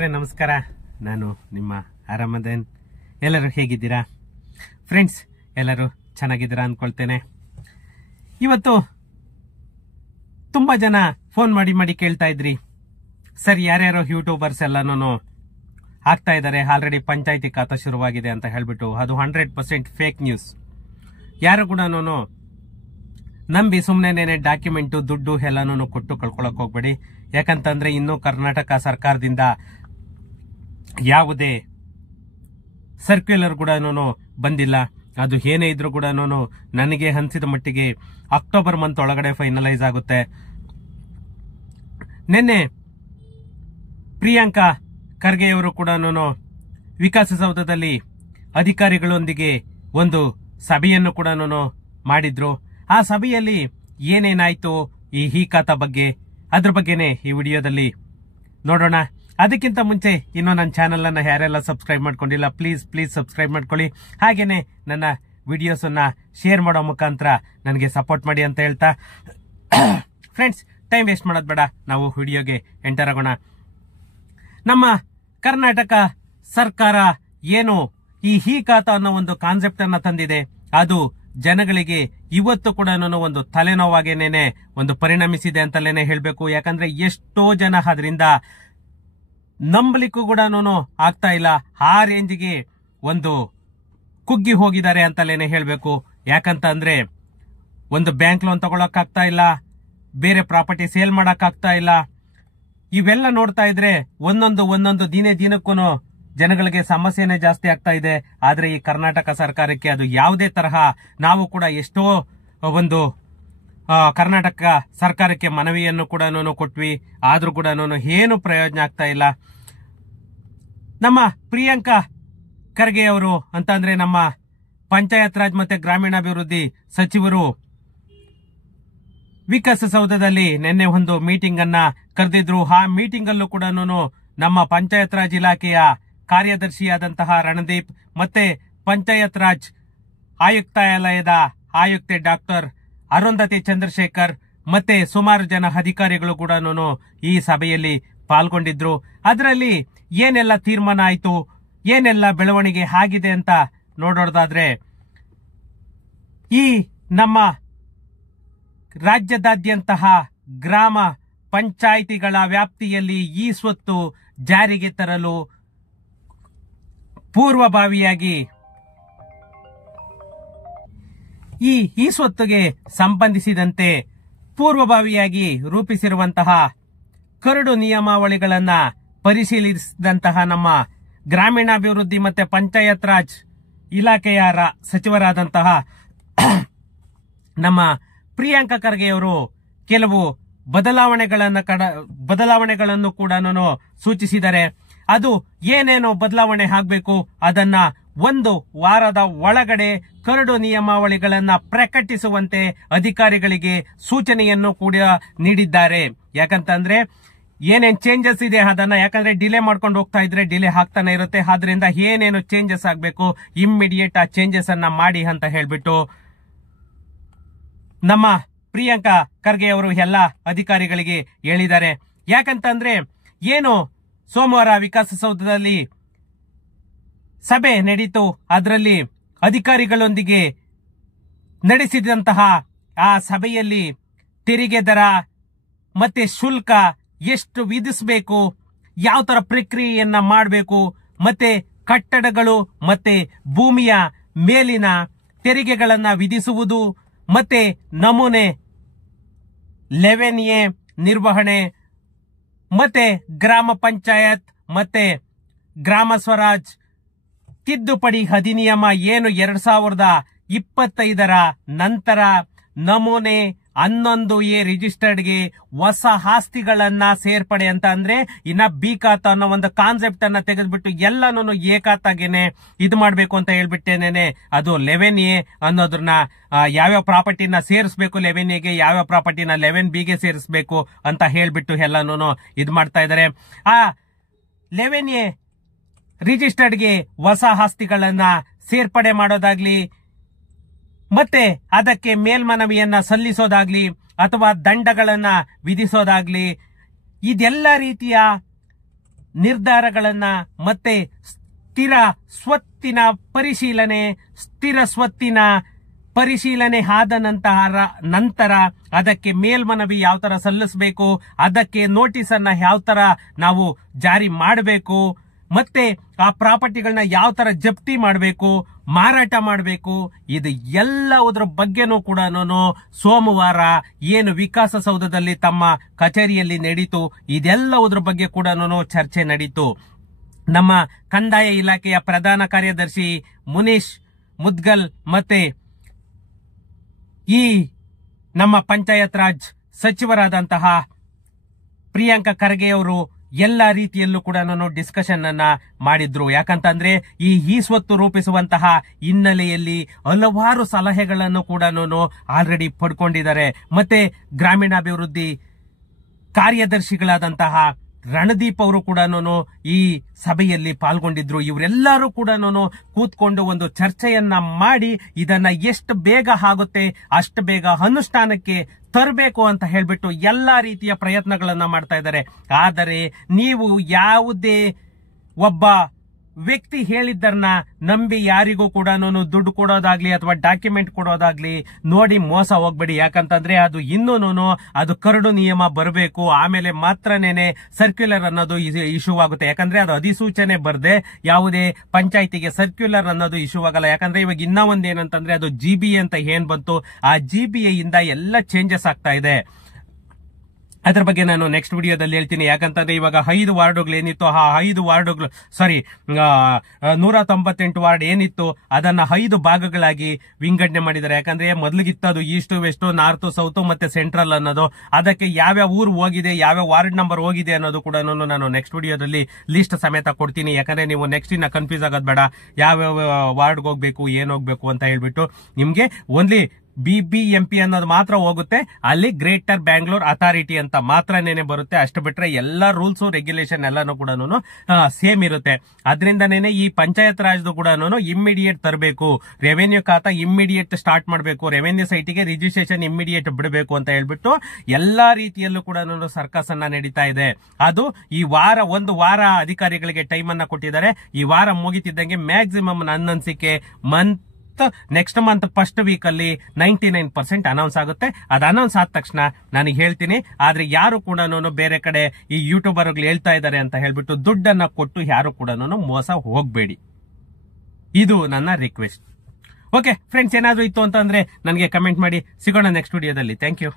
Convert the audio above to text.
ಸ್ನೇಹಿತರೆ ನಮಸ್ಕಾರ. ನಾನು ನಿಮ್ಮ ಆರಾಮದೇನ್. ಎಲ್ಲರೂ ಹೇಗಿದ್ದೀರಾ ಫ್ರೆಂಡ್ಸ್? ಎಲ್ಲರೂ ಚೆನ್ನಾಗಿದ್ದೀರಾ ಅನ್ಕೊಳ್ತೇನೆ. ಇವತ್ತು ತುಂಬಾ ಜನ ಫೋನ್ ಮಾಡಿ ಕೇಳ್ತಾ ಇದ್ರಿ, ಸರ್ ಯಾರ್ಯಾರೋ ಯೂಟ್ಯೂಬರ್ಸ್ ಎಲ್ಲಾನು ಆಗ್ತಾ ಇದ್ದಾರೆ, ಆಲ್ರೆಡಿ ಪಂಚಾಯಿತಿ ಖಾತಾ ಶುರುವಾಗಿದೆ ಅಂತ ಹೇಳ್ಬಿಟ್ಟು. ಅದು 100% ಫೇಕ್ ನ್ಯೂಸ್. ಯಾರು ಕೂಡ ನಂಬಿ ಸುಮ್ಮನೆ ಡಾಕ್ಯುಮೆಂಟು ದುಡ್ಡು ಎಲ್ಲಾನು ಕೊಟ್ಟು ಕಳ್ಕೊಳಕ್ ಹೋಗ್ಬೇಡಿ. ಯಾಕಂತಂದ್ರೆ ಇನ್ನು ಕರ್ನಾಟಕ ಸರ್ಕಾರದಿಂದ ಯಾವುದೇ ಸರ್ಕ್ಯುಲರ್ ಕೂಡ ಬಂದಿಲ್ಲ. ಅದು ಏನೇ ಇದ್ರೂ ಕೂಡ ನನಗೆ ಅನಿಸಿದ ಮಟ್ಟಿಗೆ ಅಕ್ಟೋಬರ್ ಮಂತ್ ಒಳಗಡೆ ಫೈನಲೈಸ್ ಆಗುತ್ತೆ. ನಿನ್ನೆ ಪ್ರಿಯಾಂಕಾ ಖರ್ಗೆ ಅವರು ಕೂಡ ವಿಕಾಸಸೌಧದಲ್ಲಿ ಅಧಿಕಾರಿಗಳೊಂದಿಗೆ ಒಂದು ಸಭೆಯನ್ನು ಕೂಡ ಮಾಡಿದ್ರು. ಆ ಸಭೆಯಲ್ಲಿ ಏನೇನಾಯ್ತು ಈ ಖಾತಾ ಬಗ್ಗೆ, ಅದ್ರ ಬಗ್ಗೆನೆ ಈ ವಿಡಿಯೋದಲ್ಲಿ ನೋಡೋಣ. ಅದಕ್ಕಿಂತ ಮುಂಚೆ ಇನ್ನೂ ನನ್ನ ಚಾನೆಲ್ ಅನ್ನ ಯಾರೆಲ್ಲ ಸಬ್ಸ್ಕ್ರೈಬ್ ಮಾಡ್ಕೊಂಡಿಲ್ಲ ಪ್ಲೀಸ್ ಸಬ್ಸ್ಕ್ರೈಬ್ ಮಾಡ್ಕೊಳ್ಳಿ. ಹಾಗೇನೆ ನನ್ನ ವಿಡಿಯೋಸ್ ಅನ್ನ ಶೇರ್ ಮಾಡೋ ಮುಖಾಂತರ ನನಗೆ ಸಪೋರ್ಟ್ ಮಾಡಿ ಅಂತ ಹೇಳ್ತಾ, ಫ್ರೆಂಡ್ಸ್ ಟೈಮ್ ವೇಸ್ಟ್ ಮಾಡೋದ್ ಬೇಡ, ನಾವು ವಿಡಿಯೋಗೆ ಎಂಟರ್ ಆಗೋಣ. ನಮ್ಮ ಕರ್ನಾಟಕ ಸರ್ಕಾರ ಏನು ಈ ಖಾತಾ ಅನ್ನೋ ಒಂದು ಕಾನ್ಸೆಪ್ಟ್ ಅನ್ನ ತಂದಿದೆ, ಅದು ಜನಗಳಿಗೆ ಇವತ್ತು ಕೂಡ ಒಂದು ತಲೆನೋವಾಗೇನೆ ಒಂದು ಪರಿಣಮಿಸಿದೆ ಅಂತಲೇನೆ ಹೇಳ್ಬೇಕು. ಯಾಕಂದ್ರೆ ಎಷ್ಟೋ ಜನ ಅದರಿಂದ ನಂಬಲಿಕ್ಕೂ ಕೂಡ ಆಗ್ತಾ ಇಲ್ಲ, ಆ ರೇಂಜ್ಗೆ ಒಂದು ಕುಗ್ಗಿ ಹೋಗಿದ್ದಾರೆ ಅಂತಲೇನೆ ಹೇಳ್ಬೇಕು. ಯಾಕಂತ ಅಂದ್ರೆ ಒಂದು ಬ್ಯಾಂಕ್ ಲೋನ್ ತಗೊಳಕ್ ಆಗ್ತಾ ಇಲ್ಲ, ಬೇರೆ ಪ್ರಾಪರ್ಟಿ ಸೇಲ್ ಮಾಡಕ್ ಆಗ್ತಾ ಇಲ್ಲ. ಇವೆಲ್ಲ ನೋಡ್ತಾ ಇದ್ರೆ ಒಂದೊಂದು ದಿನಕ್ಕೂ ಜನಗಳಿಗೆ ಸಮಸ್ಯೆನೇ ಜಾಸ್ತಿ ಆಗ್ತಾ ಇದೆ. ಆದ್ರೆ ಈ ಕರ್ನಾಟಕ ಸರ್ಕಾರಕ್ಕೆ ಅದು ಯಾವುದೇ ತರಹ, ನಾವು ಕೂಡ ಎಷ್ಟೋ ಒಂದು ಕರ್ನಾಟಕ ಸರ್ಕಾರಕ್ಕೆ ಮನವಿಯನ್ನು ಕೂಡ ಕೊಟ್ವಿ, ಆದ್ರೂ ಕೂಡ ಏನು ಪ್ರಯೋಜನ ಆಗ್ತಾ ಇಲ್ಲ. ನಮ್ಮ ಪ್ರಿಯಾಂಕಾ ಖರ್ಗೆ ಅವರು ಅಂತ ಅಂದ್ರೆ ನಮ್ಮ ಪಂಚಾಯತ್ ರಾಜ್ ಮತ್ತೆ ಗ್ರಾಮೀಣಾಭಿವೃದ್ಧಿ ಸಚಿವರು ವಿಕಾಸಸೌಧದಲ್ಲಿ ನಿನ್ನೆ ಒಂದು ಮೀಟಿಂಗ್ ಅನ್ನ ಕರೆದಿದ್ರು. ಆ ಮೀಟಿಂಗ್ ಅಲ್ಲೂ ಕೂಡ ನಮ್ಮ ಪಂಚಾಯತ್ ರಾಜ್ ಇಲಾಖೆಯ ಕಾರ್ಯದರ್ಶಿಯಾದಂತಹ ರಣದೀಪ್ ಮತ್ತೆ ಪಂಚಾಯತ್ ರಾಜ್ ಆಯುಕ್ತಾಲಯದ ಆಯುಕ್ತೆ ಡಾಕ್ಟರ್ ಅರುಂಧತಿ ಚಂದ್ರಶೇಖರ್ ಮತ್ತೆ ಸುಮಾರು ಜನ ಅಧಿಕಾರಿಗಳು ಕೂಡ ಈ ಸಭೆಯಲ್ಲಿ ಪಾಲ್ಗೊಂಡಿದ್ರು. ಅದರಲ್ಲಿ ಏನೆಲ್ಲ ತೀರ್ಮಾನ ಆಯ್ತು, ಏನೆಲ್ಲ ಬೆಳವಣಿಗೆ ಆಗಿದೆ ಅಂತ ನೋಡೋದಾದ್ರೆ, ಈ ನಮ್ಮ ರಾಜ್ಯದಾದ್ಯಂತಹ ಗ್ರಾಮ ಪಂಚಾಯಿತಿಗಳ ವ್ಯಾಪ್ತಿಯಲ್ಲಿ ಈ ಸ್ವತ್ತು ಜಾರಿಗೆ ತರಲು ಪೂರ್ವಭಾವಿಯಾಗಿ ಈ ಸ್ವತ್ತಿಗೆ ಸಂಬಂಧಿಸಿದಂತೆ ಪೂರ್ವಭಾವಿಯಾಗಿ ರೂಪಿಸಿರುವಂತಹ ಕರಡು ನಿಯಮಾವಳಿಗಳನ್ನ ಪರಿಶೀಲಿಸಿದಂತಹ ನಮ್ಮ ಗ್ರಾಮೀಣಾಭಿವೃದ್ಧಿ ಮತ್ತೆ ಪಂಚಾಯತ್ ರಾಜ್ ಇಲಾಖೆಯ ಸಚಿವರಾದಂತಹ ನಮ್ಮ ಪ್ರಿಯಾಂಕಾ ಖರ್ಗೆ ಅವರು ಕೆಲವು ಬದಲಾವಣೆಗಳನ್ನು ಕೂಡ ಸೂಚಿಸಿದ್ದಾರೆ. ಅದು ಏನೇನು ಬದಲಾವಣೆ ಆಗಬೇಕು ಅದನ್ನ ಒಂದು ವಾರದ ಒಳಗಡೆ ಕರಡು ನಿಯಮಾವಳಿಗಳನ್ನ ಪ್ರಕಟಿಸುವಂತೆ ಅಧಿಕಾರಿಗಳಿಗೆ ಸೂಚನೆಯನ್ನು ಕೂಡ ನೀಡಿದ್ದಾರೆ. ಯಾಕಂತಂದ್ರೆ ಏನೇನ್ ಚೇಂಜಸ್ ಇದೆ ಅದನ್ನ, ಯಾಕಂದ್ರೆ ಡಿಲೇ ಮಾಡ್ಕೊಂಡು ಹೋಗ್ತಾ ಇದ್ರೆ ಡಿಲೇ ಆಗ್ತಾನೆ ಇರುತ್ತೆ. ಆದ್ರಿಂದ ಏನೇನು ಚೇಂಜಸ್ ಆಗ್ಬೇಕು ಇಮ್ಮಿಡಿಯೇಟ್ ಆ ಚೇಂಜಸ್ ಅನ್ನ ಮಾಡಿ ಅಂತ ಹೇಳ್ಬಿಟ್ಟು ನಮ್ಮ ಪ್ರಿಯಾಂಕಾ ಖರ್ಗೆ ಅವರು ಎಲ್ಲ ಅಧಿಕಾರಿಗಳಿಗೆ ಹೇಳಿದ್ದಾರೆ. ಯಾಕಂತಂದ್ರೆ ಏನು ಸೋಮವಾರ ವಿಕಾಸಸೌಧದಲ್ಲಿ ಸಭೆ ನಡೀತು, ಅದರಲ್ಲಿ ಅಧಿಕಾರಿಗಳೊಂದಿಗೆ ನಡೆಸಿದಂತಹ ಆ ಸಭೆಯಲ್ಲಿ ತೆರಿಗೆ ದರ ಮತ್ತೆ ಶುಲ್ಕ ಎಷ್ಟು ವಿಧಿಸಬೇಕು, ಯಾವ ತರ ಪ್ರಕ್ರಿಯೆಯನ್ನ ಮಾಡಬೇಕು, ಮತ್ತೆ ಕಟ್ಟಡಗಳು ಮತ್ತೆ ಭೂಮಿಯ ಮೇಲಿನ ತೆರಿಗೆಗಳನ್ನ ವಿಧಿಸುವುದು, ಮತ್ತೆ ನಮೂನೆ 11A ನಿರ್ವಹಣೆ, ಮತ್ತೆ ಗ್ರಾಮ ಪಂಚಾಯತ್ ಮತ್ತೆ ಗ್ರಾಮ ಸ್ವರಾಜ್ ತಿದ್ದುಪಡಿ ಅಧಿನಿಯಮ ಏನು 2025 ನಂತರ ನಮೂನೆ 11A ರಿಜಿಸ್ಟರ್ಡ್ಗೆ ಹೊಸ ಆಸ್ತಿಗಳನ್ನ ಸೇರ್ಪಡೆ ಅಂತ ಅಂದ್ರೆ ಇನ್ನ ಬಿ ಖಾತಾ ಅನ್ನೋ ಒಂದು ಕಾನ್ಸೆಪ್ಟ್ ಅನ್ನ ತೆಗೆದ್ಬಿಟ್ಟು ಎಲ್ಲಾನು ಎ ಖಾತಾಗೇನೆ ಇದು ಮಾಡ್ಬೇಕು ಅಂತ ಹೇಳ್ಬಿಟ್ಟೇನೆ. ಅದು 11A ಅನ್ನೋದನ್ನ ಯಾವ್ಯಾವ ಪ್ರಾಪರ್ಟಿನ ಸೇರಿಸಬೇಕು 11Aಗೆ, ಯಾವ್ಯಾವ ಪ್ರಾಪರ್ಟಿನ 11Bಗೆ ಸೇರಿಸಬೇಕು ಅಂತ ಹೇಳ್ಬಿಟ್ಟು ಎಲ್ಲಾನು ಇದು ಮಾಡ್ತಾ ಇದಾರೆ. ಆ 11A ರಿಜಿಸ್ಟರ್ಡ್ಗೆ ಹೊಸ ಆಸ್ತಿಗಳನ್ನ ಸೇರ್ಪಡೆ ಮಾಡೋದಾಗ್ಲಿ, ಮತ್ತೆ ಅದಕ್ಕೆ ಮೇಲ್ಮನವಿಯನ್ನ ಸಲ್ಲಿಸೋದಾಗ್ಲಿ ಅಥವಾ ದಂಡಗಳನ್ನ ವಿಧಿಸೋದಾಗ್ಲಿ, ಇದೆಲ್ಲ ರೀತಿಯ ನಿರ್ಧಾರಗಳನ್ನ ಮತ್ತೆ ಸ್ಥಿರ ಸ್ವತ್ತಿನ ಪರಿಶೀಲನೆ ಆದ ನಂತರ ಅದಕ್ಕೆ ಮೇಲ್ಮನವಿ ಯಾವ ತರ ಸಲ್ಲಿಸಬೇಕು, ಅದಕ್ಕೆ ನೋಟಿಸ್ ಅನ್ನ ಯಾವ ತರ ನಾವು ಜಾರಿ ಮಾಡಬೇಕು, ಮತ್ತೆ ಆ ಪ್ರಾಪರ್ಟಿಗಳನ್ನ ಯಾವ ತರ ಜಪ್ತಿ ಮಾಡಬೇಕು, ಮಾರಾಟ ಮಾಡಬೇಕು, ಇದು ಎಲ್ಲವುದ್ರ ಬಗ್ಗೆನೂ ಕೂಡ ಸೋಮವಾರ ಏನು ವಿಕಾಸಸೌಧದಲ್ಲಿ ತಮ್ಮ ಕಚೇರಿಯಲ್ಲಿ ನಡೀತು, ಇದೆಲ್ಲವುದ್ರ ಬಗ್ಗೆ ಕೂಡ ಚರ್ಚೆ ನಡೀತು. ನಮ್ಮ ಕಂದಾಯ ಇಲಾಖೆಯ ಪ್ರಧಾನ ಕಾರ್ಯದರ್ಶಿ ಮುನೀಶ್ ಮುದ್ಗಲ್ ಮತ್ತೆ ಈ ನಮ್ಮ ಪಂಚಾಯತ್ ರಾಜ್ ಸಚಿವರಾದಂತಹ ಪ್ರಿಯಾಂಕಾ ಖರ್ಗೆ ಅವರು ಎಲ್ಲ ರೀತಿಯಲ್ಲೂ ಕೂಡ ಡಿಸ್ಕಷನ್ ಅನ್ನ ಮಾಡಿದ್ರು. ಯಾಕಂತಂದ್ರೆ ಈ ಸ್ವತ್ತು ರೂಪಿಸುವಂತಹ ಹಿನ್ನೆಲೆಯಲ್ಲಿ ಹಲವಾರು ಸಲಹೆಗಳನ್ನು ಕೂಡ ಆಲ್ರೆಡಿ ಪಡ್ಕೊಂಡಿದ್ದಾರೆ. ಮತ್ತೆ ಗ್ರಾಮೀಣಾಭಿವೃದ್ಧಿ ಕಾರ್ಯದರ್ಶಿಗಳಾದಂತಹ ರಣದೀಪ್ ಅವರು ಕೂಡ ಈ ಸಭೆಯಲ್ಲಿ ಪಾಲ್ಗೊಂಡಿದ್ರು. ಇವರೆಲ್ಲರೂ ಕೂಡ ಕೂತ್ಕೊಂಡು ಒಂದು ಚರ್ಚೆಯನ್ನ ಮಾಡಿ ಇದನ್ನ ಎಷ್ಟು ಬೇಗ ಆಗುತ್ತೆ ಅಷ್ಟು ಬೇಗ ಅನುಷ್ಠಾನಕ್ಕೆ ತರಬೇಕು ಅಂತ ಹೇಳ್ಬಿಟ್ಟು ಎಲ್ಲಾ ರೀತಿಯ ಪ್ರಯತ್ನಗಳನ್ನ ಮಾಡ್ತಾ ಇದ್ದಾರೆ. ಆದರೆ ನೀವು ಯಾವುದೇ ಒಬ್ಬ ವ್ಯಕ್ತಿ ಹೇಳಿದ್ದನ್ನ ನಂಬಿ ಯಾರಿಗೂ ಕೂಡ ದುಡ್ಡು ಕೊಡೋದಾಗ್ಲಿ ಅಥವಾ ಡಾಕ್ಯುಮೆಂಟ್ ಕೊಡೋದಾಗ್ಲಿ ನೋಡಿ ಮೋಸ ಹೋಗ್ಬೇಡಿ. ಯಾಕಂತಂದ್ರೆ ಅದು ಇನ್ನೂ ಅದು ಕರಡು ನಿಯಮ ಬರಬೇಕು, ಆಮೇಲೆ ಮಾತ್ರನೇನೆ ಸರ್ಕ್ಯುಲರ್ ಅನ್ನೋದು ಇಶ್ಯೂ ಆಗುತ್ತೆ. ಯಾಕಂದ್ರೆ ಅದು ಅಧಿಸೂಚನೆ ಬರ್ದೆ ಯಾವುದೇ ಪಂಚಾಯತಿಗೆ ಸರ್ಕ್ಯುಲರ್ ಅನ್ನೋದು ಇಶ್ಯೂ ಆಗಲ್ಲ. ಯಾಕಂದ್ರೆ ಇವಾಗ ಇನ್ನ ಒಂದೇನಂತಂದ್ರೆ ಅದು GBA ಅಂತ ಏನ್ ಬಂತು, ಆ GBA ಇಂದ ಎಲ್ಲ ಚೇಂಜಸ್ ಆಗ್ತಾ ಇದೆ. ಅದ್ರ ಬಗ್ಗೆ ನಾನು ನೆಕ್ಸ್ಟ್ ವಿಡಿಯೋದಲ್ಲಿ ಹೇಳ್ತೀನಿ. ಯಾಕಂತಂದ್ರೆ ಇವಾಗ 5 ವಾರ್ಡ್ಗಳು ಏನಿತ್ತು, ಆ 5 ವಾರ್ಡ್ಗಳು 198 ವಾರ್ಡ್ ಏನಿತ್ತು ಅದನ್ನ 5 ಭಾಗಗಳಾಗಿ ವಿಂಗಡಣೆ ಮಾಡಿದ್ದಾರೆ. ಯಾಕಂದ್ರೆ ಮೊದಲಿಗಿತ್ತದು ಈಸ್ಟ್ ವೆಸ್ಟ್ ನಾರ್ತ್ ಸೌತ್ ಮತ್ತೆ ಸೆಂಟ್ರಲ್ ಅನ್ನೋದು. ಅದಕ್ಕೆ ಯಾವ್ಯಾವ ಊರು ಹೋಗಿದೆ, ಯಾವ್ಯಾವ ವಾರ್ಡ್ ನಂಬರ್ ಹೋಗಿದೆ ಅನ್ನೋದು ಕೂಡ ನಾನು ನೆಕ್ಸ್ಟ್ ವಿಡಿಯೋದಲ್ಲಿ ಲಿಸ್ಟ್ ಸಮೇತ ಕೊಡ್ತೀನಿ. ಯಾಕಂದ್ರೆ ನೀವು ನೆಕ್ಸ್ಟ್ ಇನ್ನ ಕನ್ಫ್ಯೂಸ್ ಆಗೋದ್ ಬೇಡ, ಯಾವ್ಯಾವ ವಾರ್ಡ್ಗೆ ಹೋಗ್ಬೇಕು ಏನ್ ಹೋಗ್ಬೇಕು ಅಂತ ಹೇಳ್ಬಿಟ್ಟು. ನಿಮ್ಗೆ ಓನ್ಲಿ BBMP ಅನ್ನೋದು ಮಾತ್ರ ಹೋಗುತ್ತೆ, ಅಲ್ಲಿ ಗ್ರೇಟರ್ ಬ್ಯಾಂಗ್ಳೂರ್ ಅಥಾರಿಟಿ ಅಂತ ಮಾತ್ರನೇನೆ ಬರುತ್ತೆ. ಅಷ್ಟು ಬಿಟ್ರೆ ಎಲ್ಲಾ ರೂಲ್ಸ್ ರೆಗ್ಯುಲೇಷನ್ ಎಲ್ಲಾನು ಕೂಡ ಸೇಮ್ ಇರುತ್ತೆ. ಅದರಿಂದನೇನೆ ಈ ಪಂಚಾಯತ್ ರಾಜ್ದು ಕೂಡ ಇಮ್ಮಿಡಿಯೇಟ್ ತರಬೇಕು, ರೆವೆನ್ಯೂ ಖಾತಾ ಇಮ್ಮಿಡಿಯೇಟ್ ಸ್ಟಾರ್ಟ್ ಮಾಡಬೇಕು, ರೆವೆನ್ಯೂ ಸೈಟಿಗೆ ರಿಜಿಸ್ಟ್ರೇಷನ್ ಇಮ್ಮಿಡಿಯೇಟ್ ಬಿಡಬೇಕು ಅಂತ ಹೇಳ್ಬಿಟ್ಟು ಎಲ್ಲಾ ರೀತಿಯಲ್ಲೂ ಕೂಡ ಸರ್ಕಸ್ ಅನ್ನ ನಡೀತಾ ಇದೆ. ಅದು ಈ ಒಂದು ವಾರ ಅಧಿಕಾರಿಗಳಿಗೆ ಟೈಮ್ ಅನ್ನ ಕೊಟ್ಟಿದ್ದಾರೆ. ಈ ವಾರ ಮುಗಿತಿದ್ದಂಗೆ ಮ್ಯಾಕ್ಸಿಮಮ್ ನನ್ನ ಅನ್ಸಿಕೆ ನೆಕ್ಸ್ಟ್ ಮಂತ್ ಫಸ್ಟ್ ವೀಕ್ ಅಲ್ಲಿ 99% ಅನೌನ್ಸ್ ಆಗುತ್ತೆ. ಅದು ಅನೌನ್ಸ್ ಆದ ತಕ್ಷಣ ನನಗೆ ಹೇಳ್ತೀನಿ. ಆದ್ರೆ ಯಾರು ಕೂಡ ಬೇರೆ ಕಡೆ ಈ ಯೂಟ್ಯೂಬರ್ಗಳು ಹೇಳ್ತಾ ಇದ್ದಾರೆ ಅಂತ ಹೇಳ್ಬಿಟ್ಟು ದುಡ್ಡನ್ನ ಕೊಟ್ಟು ಯಾರು ಕೂಡ ಮೋಸ ಹೋಗ್ಬೇಡಿ, ಇದು ನನ್ನ ರಿಕ್ವೆಸ್ಟ್. ಓಕೆ ಫ್ರೆಂಡ್ಸ್, ಏನಾದ್ರೂ ಇತ್ತು ಅಂತಂದ್ರೆ ನನಗೆ ಕಮೆಂಟ್ ಮಾಡಿ. ಸಿಗೋಣ ನೆಕ್ಸ್ಟ್ ವಿಡಿಯೋದಲ್ಲಿ. Thank you.